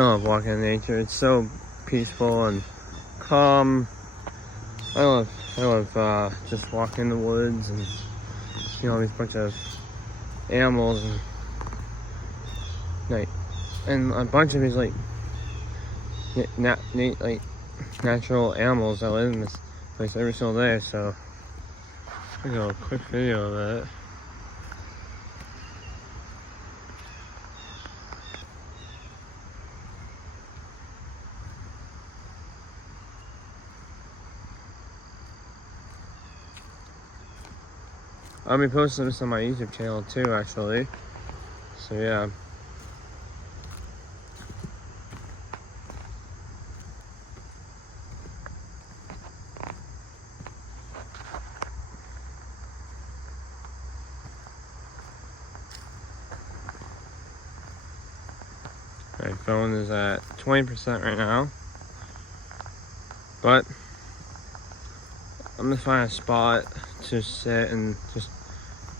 I love walking in nature. It's so peaceful and calm. I love just walking in the woods and seeing all these bunch of animals and a bunch of these like natural animals that live in this place every single day. So I'll do a quick video of it. I'll be posting this on my YouTube channel too, actually. So yeah. My phone is at 20% right now. But I'm gonna find a spot to sit and just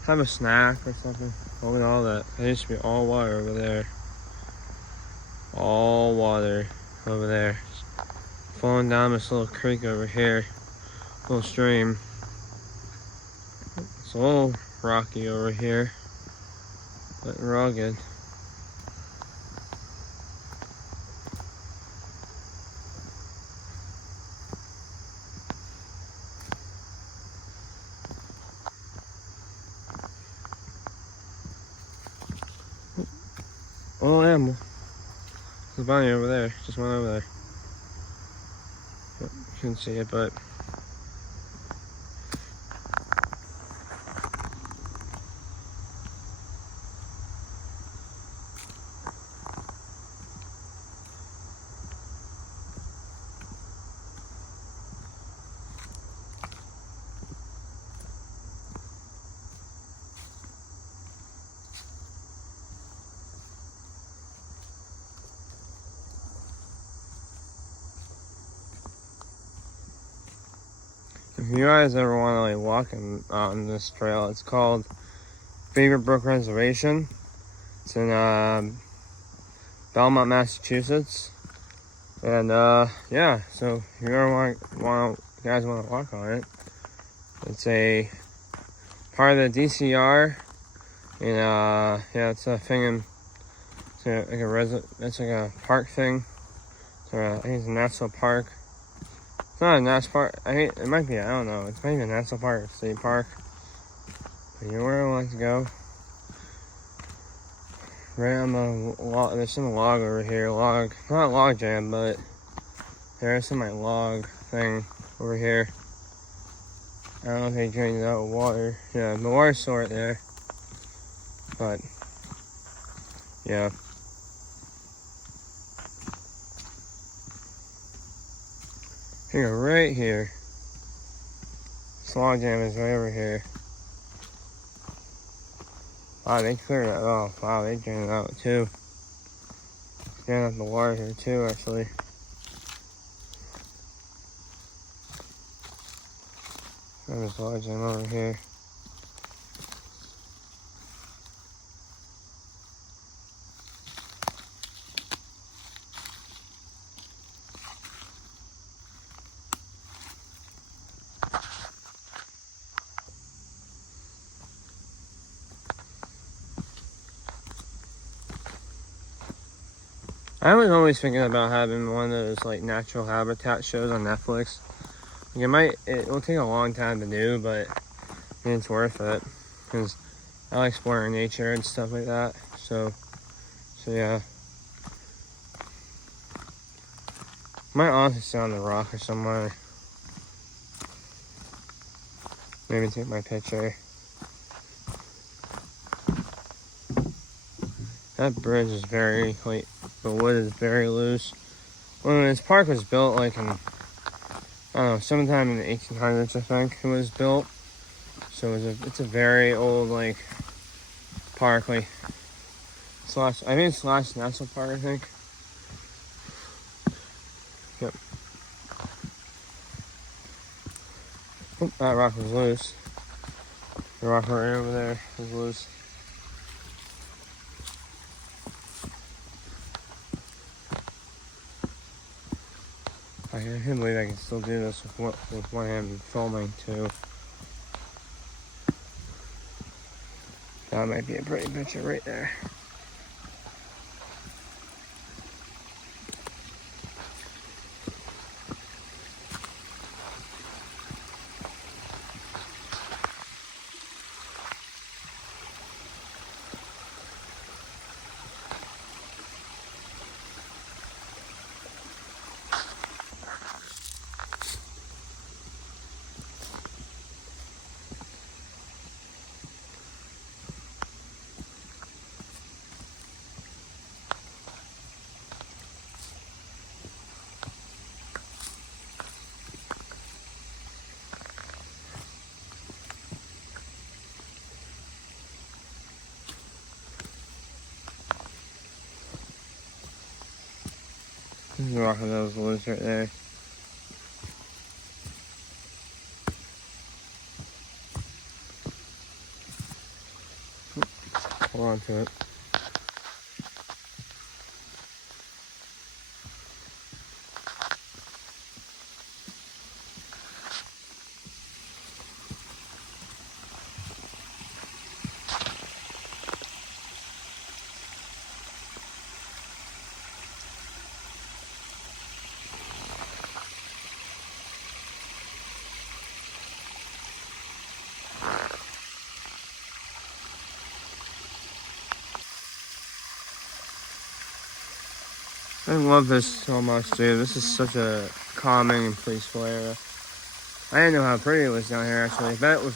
have a snack or something. Look at all that. There used to be all water over there. All water over there. Flowing down this little creek over here. Little stream. It's a little rocky over here, but rugged. Oh, animal. There's a bunny over there. Just went over there. Yep, you couldn't see it, but if you guys ever want to like walk on this trail, it's called Beaver Brook Reservation. It's in Belmont, Massachusetts. And yeah, so if you ever guys want to walk on it, it's a part of the DCR. And yeah, it's a thing it's like a park thing. So I think it's a national park. It's not a national park. It might be. I don't know. It might be a national park, or state park. But you know where I like to go? Right on the log. There's some log over here. Not log jam, but there's some like log thing over here. I don't know if they drained it out with water. Yeah, the water's still right there. But yeah. Here, right here. This log jam is right over here. Wow, they cleared it off. Wow, they drained it out too. Drained out the water here too, actually. There's this log jam over here. I was always thinking about having one of those like natural habitat shows on Netflix. Like it will take a long time to do, but I mean, it's worth it because I like exploring nature and stuff like that. So yeah. Might honestly sit on the rock or somewhere. Maybe take my picture. That bridge is very, like, the wood is very loose. When this park was built, like, in, I don't know, sometime in the 1800s, I think it was built. So it's a very old, like, park, like, I think it's last national park, I think. Yep. Oh, that rock was loose. The rock right over there was loose. I can't believe I can still do this with one hand filming too. That might be a pretty picture right there. There's a rock of those loose right there. Hold on to it. I love this so much, dude. This is such a calming and peaceful area. I didn't know how pretty it was down here, actually. I bet it was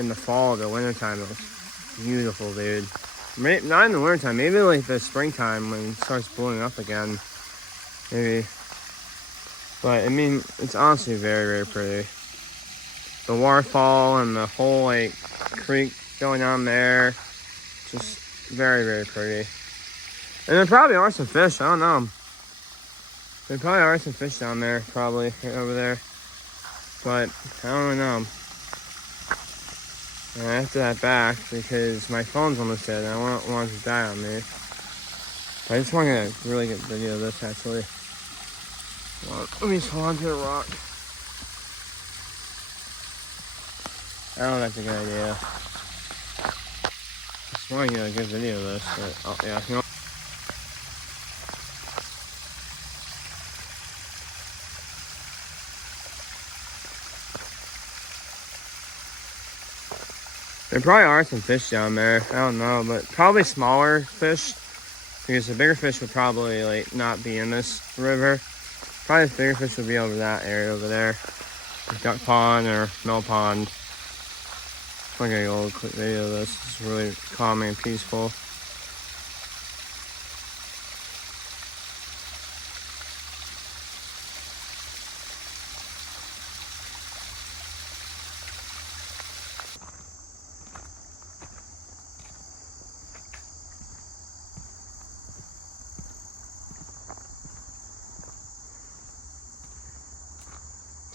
in the fall or the wintertime it was beautiful, dude. Maybe, not in the wintertime, maybe like the springtime when it starts blowing up again. Maybe. But, I mean, it's honestly very, very pretty. The waterfall and the whole, like, creek going on there. Just very, very pretty. And there probably are some fish. I don't know. There probably are some fish down there, probably, right over there. But, I don't really know. And I have to head back because my phone's almost dead and I don't want it to die on me. I just want to get a really good video of this, actually. Well, let me just hold on to the rock. I don't know if that's a good idea. I just want to get a good video of this, but, oh, yeah, you know. There probably are some fish down there. I don't know, but probably smaller fish. Because the bigger fish would probably like not be in this river. Probably the bigger fish would be over that area over there. Like duck pond or mill pond. I'm gonna get a little quick video of this. It's really calming and peaceful.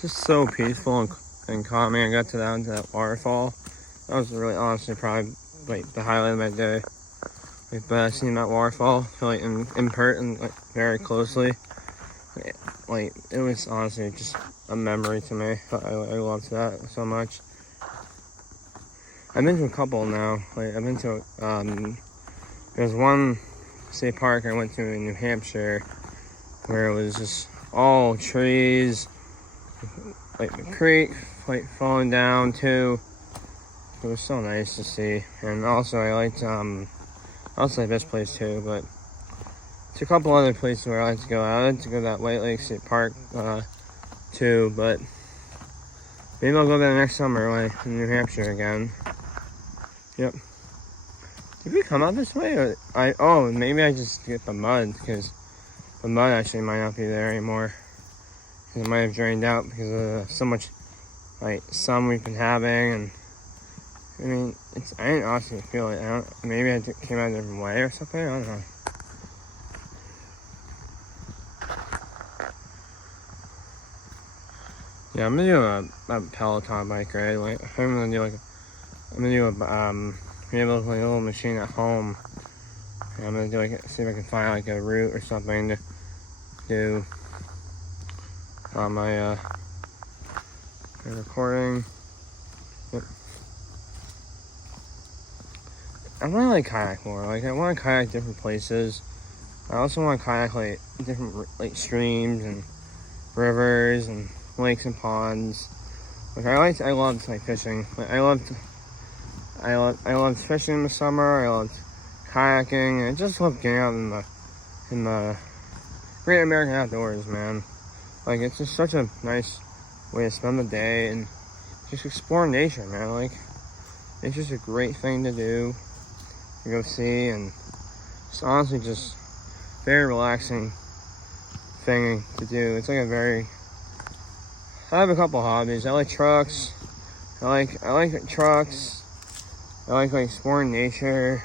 Just so peaceful and calming. I got down to that waterfall. That was really honestly probably like the highlight of my day. Like seeing that waterfall, like in person, like very closely. Like it was honestly just a memory to me. I loved that so much. I've been to a couple now. Like I've been to there's one state park I went to in New Hampshire where it was just all trees. Like the creek, like falling down too. It was so nice to see, and also I liked this place too. But it's a couple other places where I like to go. I like to go to that White Lake State Park too, but maybe I'll go there next summer, like in New Hampshire again. Yep. Did we come out this way? Or maybe I just get the mud because the mud actually might not be there anymore. It might have drained out because of so much like sun we've been having, and I mean I didn't honestly feel it. Maybe I came out a different way or something. I don't know. Yeah, I'm gonna do a Peloton bike ride. Like I'm gonna do maybe a little machine at home. And I'm gonna do see if I can find like a route or something to do on my recording. Yep. I want to like kayak more. Like I want to kayak different places. I also want to kayak like different like streams and rivers and lakes and ponds. Like I loved like fishing. Like I loved fishing in the summer. I loved kayaking. I just loved getting out in the great American outdoors, man. Like it's just such a nice way to spend the day and just explore nature, man. Like it's just a great thing to do, to go see, and it's honestly just very relaxing thing to do. It's like I have a couple hobbies. I like trucks. I like trucks. I like exploring nature.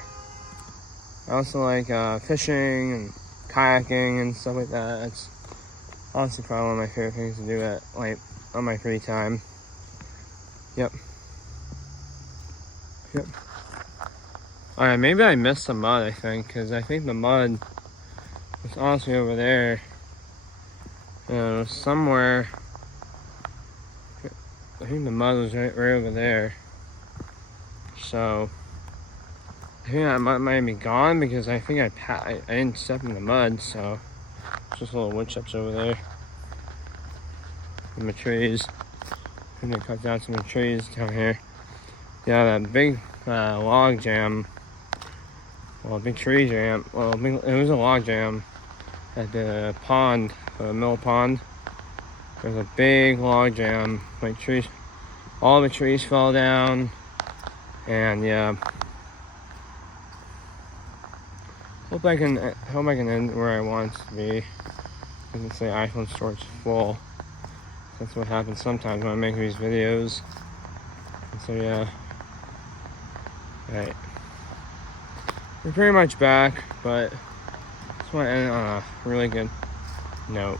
I also like fishing and kayaking and stuff like that. It's honestly probably one of my favorite things to do on my free time. Yep. Alright, maybe I missed the mud, I think, because I think the mud was honestly over there. Somewhere. I think the mud was right over there. So I think that mud might be gone because I think I didn't step in the mud, so just little wood chips over there. And the trees. I'm gonna cut down some of the trees down here. Yeah, that big log jam. Well, a big tree jam. Well, it was a log jam at the pond, the mill pond. There's a big log jam. Like trees, all the trees fell down, and yeah. Hope I can end where I want it to be. I can say iPhone storage full. That's what happens sometimes when I make these videos. And so yeah. Alright. We're pretty much back, but just want to end on a really good note.